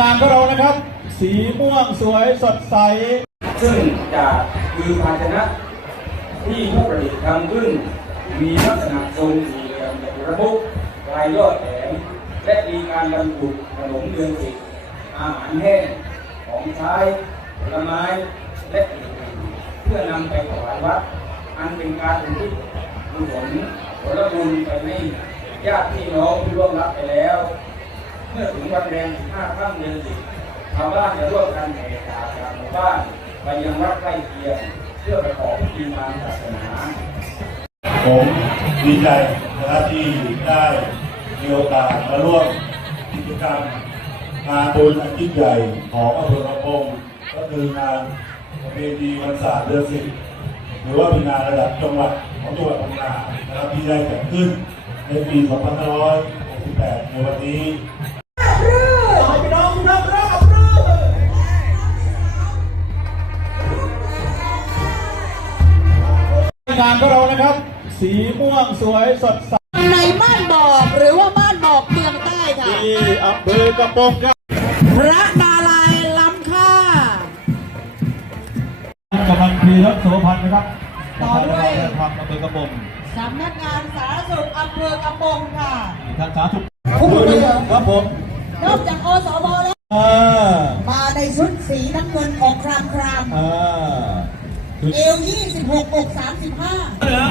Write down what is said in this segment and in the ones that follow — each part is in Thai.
งานของเรานะครับ สีม่วงสวยสดใส ซึ่งจะคือภาชนะที่ผู้ประดิษฐ์ทำขึ้น มีลักษณะทรงสี่เหลี่ยมจัตุรมุขลายยอดแหลมและมีการบรรจุขนมเดือนสิบอาหารแห้งของใช้ผลไม้และอื่นๆเพื่อนำไปถวายวัด อันเป็นการอุทิศกุศลผลบุญไปให้ญาติพี่น้องที่ร่วงรับไปแล้ว เมื่อถึงวันแรม15ค่ำเดือนสิบชาวบ้านจะร่วมกันแห่จากจากหมู่บ้านไปยังวัดใกล้เคียงเพื่อประกอบพิธีทางศาสนา ผมดีใจนะครับที่ได้มีโอกาสมาร่วมกิจกรรมงานบุญอันยิ่งใหญ่ของอำเภอกระโปงก็คืองานประเพณีวันศาสตร์เดือนสิบหรือว่าเป็นงานระดับจังหวัดของจังหวัดพังงานะครับที่ได้จัดขึ้นในปี 2568 ในวันนี้ งานของเรานะครับ สีม่วงสวยสดใสในบ้านบอกหรือว่าบ้านบอกเมืองใต้ค่ะ ที่อำเภอกระโปรงครับพระนารายณ์ล้ำค่ากำลังพีรถโสพันธ์นะครับต่อด้วยทางอำเภอกระโปรงสำนักงานสาธารณสุขอำเภอกระโปงค่ะ ทางสาธารณสุขผู้บริหารครับผมนอกจากอสบแล้ว อ่ามาในชุดสีน้ำเงินออกครามคราม อ่าคือ เอว26อก35ถ้าได้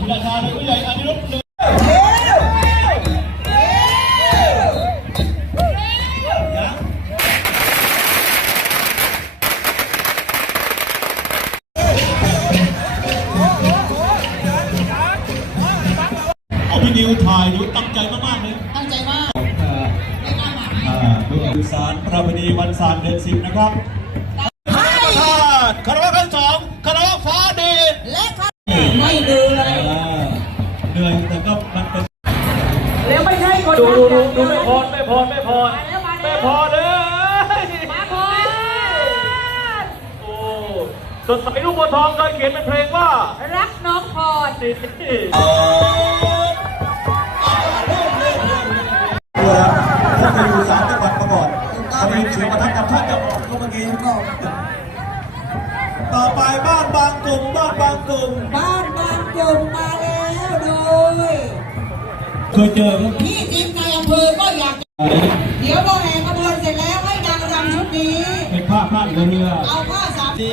บ้านศรีราชาเลยผู้ใหญ่อานิรุตหนึ่งเอาพี่นิวถ่ายดูตั้งใจมากๆเลย ตั้งใจมากเอ่อไม่กล้าหาอ่าดูสารประเพณีวันศาสตร์เดือนสิบนะครับให้ทาสคารวะขั้นสอง ดูดูดูทำดูไม่พอไม่พอไม่พอไม่พอเลยมาพอโอ้สดใสลูกบัวทองเคยเขียนเป็นเพลงว่า รักน้องพรนี่ท่านไปอยู่สามจังหวัดมาก่อนตอนนี้เสียงประทับกับท่านกับก็เมื่อกี้ก็ต่อไปบ้านบางกลุ่มบ้านบางกลุ่มบ้านบางกลุ่มมาแล้วโดย เคยเจอครับพี่ทีมในอำเภอก็อยากจะเดี๋ยวพอแห่ขบวนเสร็จแล้วให้นางรำชุดนี้ เป็นผ้าผ้าเรือเรือเอาผ้าสามดี